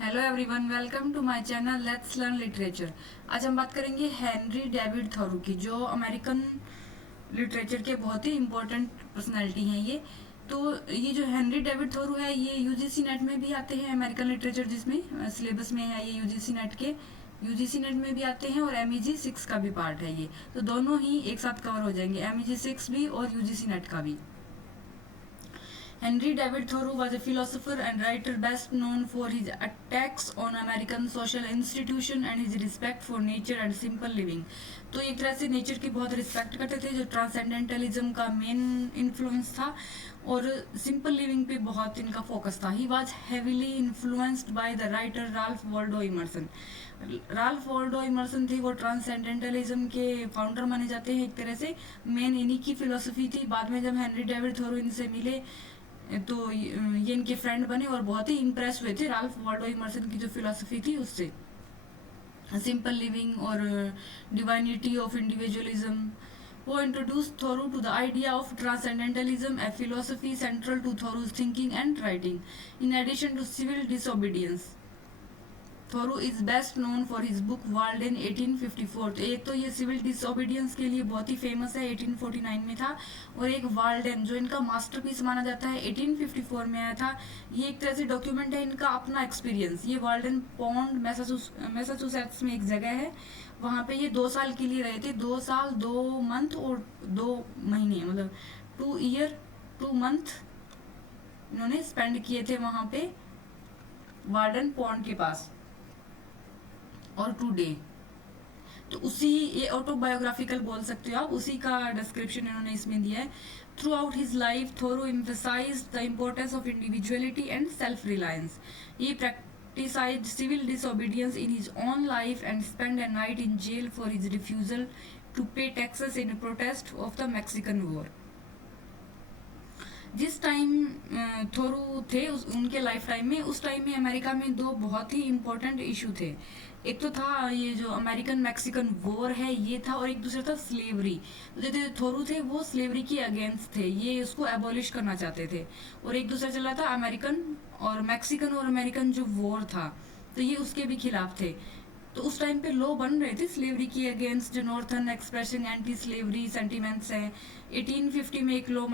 Hello everyone, welcome to my channel let's learn literature. आज हम बात करेंगे हेनरी डेविड थॉरो की, जो अमेरिकन लिटरेचर के बहुत ही इम्पोर्टेंट पर्सनैलिटी हैं ये। तो ये जो हेनरी डेविड थॉरो है ये यूजीसी नेट में भी आते हैं, अमेरिकन लिटरेचर जिसमें सिलेबस में है ये यूजीसी नेट के। यूजीसी नेट में भी आते हैं और एमईजी 6 का भी पार्ट है ये, तो दोनों ही एक साथ कवर हो जाएंगे, एमईजी 6 भी और यूजीसी नेट का भी। Henry David Thoreau was a philosopher and writer best known for his attacks on American social institution and his respect for nature and simple living। तो एक तरह से नेचर की बहुत रिस्पेक्ट करते थे, जो ट्रांसेंडेंटलिज्म का मेन इन्फ्लुएंस था, और सिंपल लिविंग पे बहुत इनका फोकस था। He was heavily influenced by the writer Ralph Waldo Emerson. Ralph Waldo Emerson थे वो ट्रांसेंडेंटलिज्म के फाउंडर माने जाते हैं एक तरह से। मेन इन्हीं की फिलोसफी थी। बाद में जब हेनरी डेविड थोरो इनसे मिले तो ये इनके फ्रेंड बने और बहुत ही इम्प्रेस हुए थे राल्फ वॉल्डो इमर्सन की जो फिलोसफी थी उससे, सिंपल लिविंग और डिवाइनिटी ऑफ इंडिविजुअलिज्म। वो introduce Thoreau to the idea of transcendentalism, a philosophy central to Thoreau's thinking and writing, in addition to civil disobedience. Thoreau is best known for his book Walden 1854। एक तो ये civil disobedience के लिए बहुत ही famous है, 1849 में था, और एक वाल्डेन जो इनका मास्टरपीस माना जाता है 1854 में आया था। ये एक तरह से डॉक्यूमेंट है इनका अपना एक्सपीरियंस। ये वाल्डेन पॉन्ड मैसाचुसेट्स में एक जगह है, वहाँ पे ये 2 साल के लिए रहे थे। 2 साल 2 मंथ और 2 महीने, मतलब 2 ईयर 2 मंथ इन्होंने स्पेंड किए थे वहाँ पे वार्डन पॉन्ड के पास, और टुडे। तो उसी, ये ऑटोबायोग्राफिकल बोल सकते हो आप, उसी का डिस्क्रिप्शन इन्होंने इसमें दिया है। Throughout his life Thoreau emphasized the importance of individuality and self reliance. ये practiced civil disobedience in his own life and spent a night in jail for his refusal to pay taxes in protest of the Mexican War। जिस time थोरो थे उनके life time में, उस time में America में 2 बहुत ही important issue थे। एक तो था ये जो अमेरिकन मैक्सिकन वॉर है ये था, और एक दूसरा था स्लेवरी। तो जो थोरो थे वो स्लेवरी के अगेंस्ट थे, ये उसको एबॉलिश करना चाहते थे। और एक दूसरा चल रहा था अमेरिकन और मैक्सिकन और अमेरिकन जो वॉर था, तो ये उसके भी खिलाफ थे। तो उस टाइम पे लॉ बन रहे थे स्लेवरी के अगेंस्ट, जो northern expressing anti slavery sentiments हैं। 1850 में एक लॉ,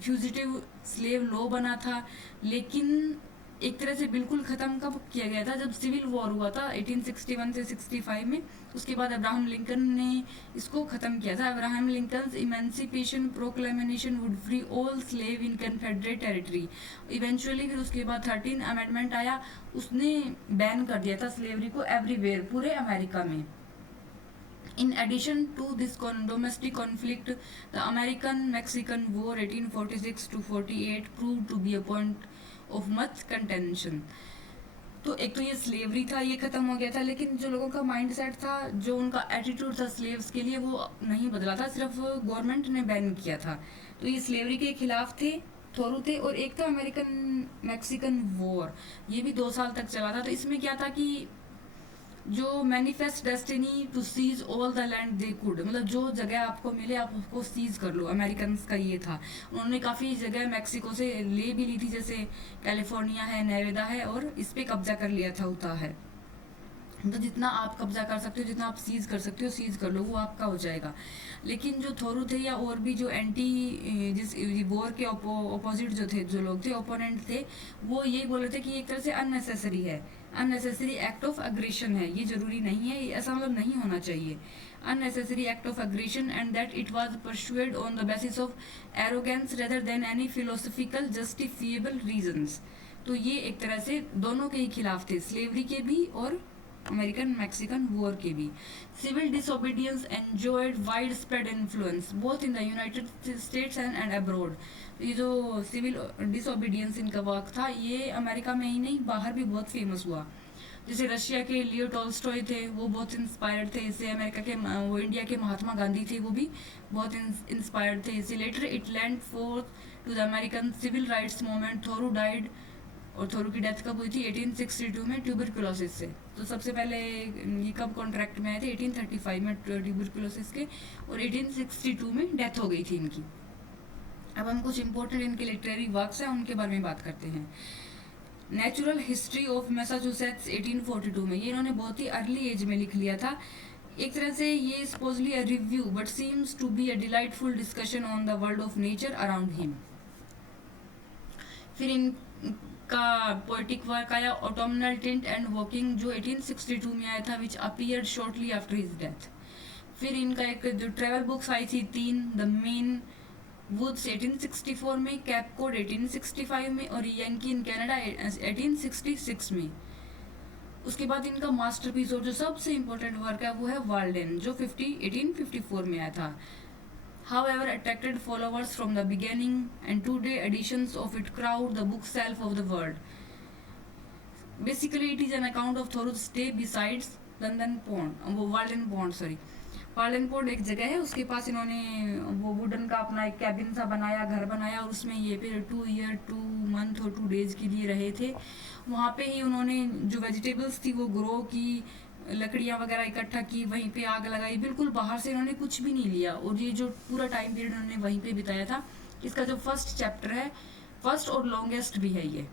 फ्यूजिटिव स्लेव लॉ बना था, लेकिन एक तरह से बिल्कुल ख़त्म कब किया गया था, जब सिविल वॉर हुआ था 1861 से 65 में। उसके बाद अब्राहम लिंकन ने इसको ख़त्म किया था। Abraham Lincoln emancipation proclamation would free all slave in confederate territory. Eventually फिर उसके बाद 13 अमेंडमेंट आया, उसने बैन कर दिया था स्लेवरी को एवरीवेयर, पूरे अमेरिका में। In addition to this domestic conflict, the American-Mexican War 1846 to 48 proved to be a point of much contention। तो एक तो ये स्लेवरी था, ये खत्म हो गया था, लेकिन जो लोगों का माइंड सेट था, जो उनका एटीट्यूड था स्लेव्स के लिए, वो नहीं बदला था, सिर्फ गवर्नमेंट ने बैन किया था। तो ये स्लेवरी के खिलाफ थे, थोरो थे। और एक था अमेरिकन मैक्सिकन वॉर, ये भी 2 साल तक चला था। तो इसमें क्या था कि जो manifest destiny to seize all the land they could, मतलब जो जगह आपको मिले आप उसको सीज कर लो, अमेरिकन का ये था। उन्होंने काफ़ी जगह मैक्सिको से ले भी ली थी, जैसे कैलिफोर्निया है, नेवेदा है, और इस पर कब्जा कर लिया था उता है। तो जितना आप कब्जा कर सकते हो, जितना आप सीज कर सकते हो सीज कर लो, वो आपका हो जाएगा। लेकिन जो थोरो थे या और भी जो एंटी जिस वॉर के अपोजिट जो थे, जो लोग थे, ओपोनेंट थे, वो ये बोल रहे थे कि एक तरह से अननेसेसरी है, अननेसेसरी एक्ट ऑफ अग्रेशन है, ये जरूरी नहीं है, ऐसा मतलब नहीं होना चाहिए, unnecessary act of aggression, and that it was persuade on the basis of arrogance rather than any philosophical justifiable reasons. तो ये एक तरह से दोनों के ही खिलाफ थे, स्लेवरी के भी और अमेरिकन मैक्सिकन वॉर के भी। Civil disobedience enjoyed widespread influence both in the United States and abroad. ये जो सिविल डिसोबीडियंस इनका वर्क था, ये अमेरिका में ही नहीं बाहर भी बहुत फेमस हुआ। जैसे रशिया के लियो टॉल्स्टॉय थे, वो बहुत इंस्पायर्ड थे इससे। अमेरिका के वो इंडिया के महात्मा गांधी थे, वो भी बहुत इंस्पायर्ड थे इससे। Later it land forth to the American civil rights movement. Thoreau died, और थोरो की डेथ कब हुई थी 1862 में ट्यूबरकुलोसिस से। तो सबसे पहले ये कब कॉन्ट्रैक्ट में आए थे 1835 में ट्यूबरकुलोसिस के, और 1862 में डेथ हो गई थी इनकी। अब हम कुछ इंपॉर्टेंट इनके लिटरेरी वर्क्स हैं उनके बारे में बात करते हैं। नेचुरल हिस्ट्री ऑफ मैसाचुसेट्स 1842 में, ये इन्होंने बहुत ही अर्ली एज में लिख लिया था। एक तरह से ये supposedly a review but seems to be a delightful discussion on the world of nature around him. फिर इनका पोएटिक वर्क आया ऑटोमनल टिंट एंड वॉकिंग, जो 1862 में आया था, which appeared shortly after his death. फिर इनका एक जो ट्रेवल बुक्स आई थी 3, द मेन वुड्स 1864 में, कैप कोड 1865 में, और यंकी इन कनाडा 1866 में। उसके बाद इनका मास्टरपीस और जो सबसे इम्पोर्टेंट वर्क है वो है वाल्डेन, जो 1854 में आया था। However, attracted followers from the beginning, and today editions of it crowd the bookshelf of the world. Basically, it is an account of Thoreau's stay besides London Pond, वो Walden pond, sorry Walden pond एक जगह है, उसके पास इन्होंने वो wooden का अपना एक कैबिन सा बनाया, घर बनाया, और उसमें ये फिर 2 ईयर 2 मंथ और 2 डेज के लिए रहे थे। वहाँ पे ही उन्होंने जो वेजिटेबल्स थी वो ग्रो की, लकड़ियाँ वगैरह इकट्ठा की, वहीं पे आग लगाई, बिल्कुल बाहर से इन्होंने कुछ भी नहीं लिया, और ये जो पूरा टाइम पीरियड उन्होंने वहीं पे बिताया था। इसका जो फर्स्ट चैप्टर है, फर्स्ट और लॉन्गेस्ट भी है, ये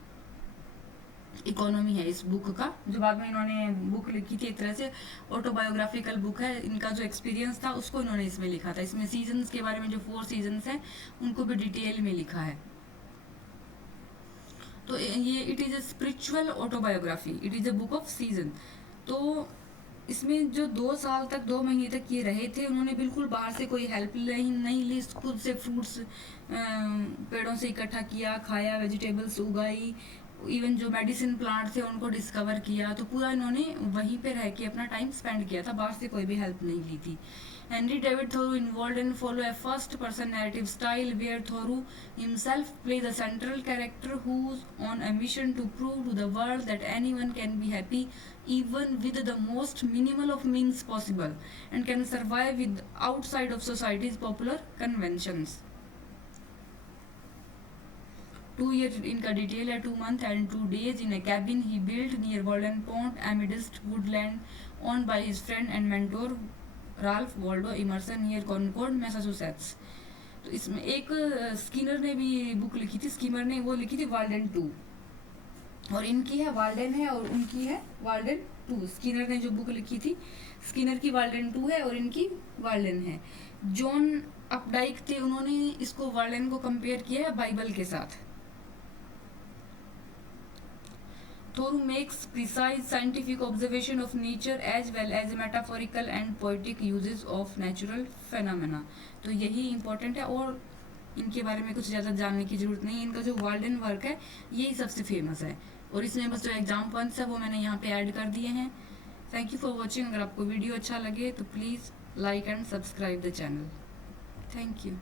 इकोनॉमी है इस बुक का, जो बाद में इन्होंने बुक लिखी थी, एक तरह से ऑटोबायोग्राफिकल बुक है। इनका जो एक्सपीरियंस था उसको इन्होंने इसमें लिखा था। इसमें सीजन्स के बारे में, जो 4 सीजन्स हैं उनको भी डिटेल में लिखा है। तो ये it is a spiritual autobiography, it is a book off season. तो इसमें जो 2 साल तक 2 महीने तक ये रहे थे, उन्होंने बिल्कुल बाहर से कोई हेल्प नहीं ली, खुद से फ्रूट्स पेड़ों से इकट्ठा किया, खाया, वेजिटेबल्स उगाई, इवन जो मेडिसिन प्लांट थे उनको डिस्कवर किया। तो पूरा इन्होंने वहीं पे रह के अपना टाइम स्पेंड किया था, बाहर से कोई भी हेल्प नहीं ली थी। Henry David Thoreau involved and follow a first-person narrative style where Thoreau himself plays a central character who's on a mission to prove to the world that anyone can be happy even with the most minimal of means possible and can survive with outside of society's popular conventions. 2 years इनका detail है, 2 months and 2 days in a cabin he built near Walden Pond amidst woodland owned by his friend and mentor Ralph Waldo Emerson near Concord Massachusetts. तो इसमें एक Skinner ने भी book लिखी थी, schemer ने वो लिखी थी वाल्डन 2, और इनकी है वाल्डन है और उनकी है वाल्डन 2। स्किनर ने जो बुक लिखी थी, स्किनर की वाल्डन 2 है और इनकी वाल्डन है। जॉन अपडाइक थे, उन्होंने इसको वाल्डन को कंपेयर किया है बाइबल के साथ। Thoreau makes precise scientific observation of nature as well as metaphorical and poetic uses of natural phenomena। तो यही इम्पोर्टेंट है, और इनके बारे में कुछ ज़्यादा जानने की जरूरत नहीं है। इनका जो वाल्डन वर्क है यही सबसे फेमस है, और इसमें बस जो एग्जाम पॉइंट्स है वो मैंने यहाँ पे ऐड कर दिए हैं। Thank you for watching. अगर आपको वीडियो अच्छा लगे तो please like and subscribe the channel. Thank you.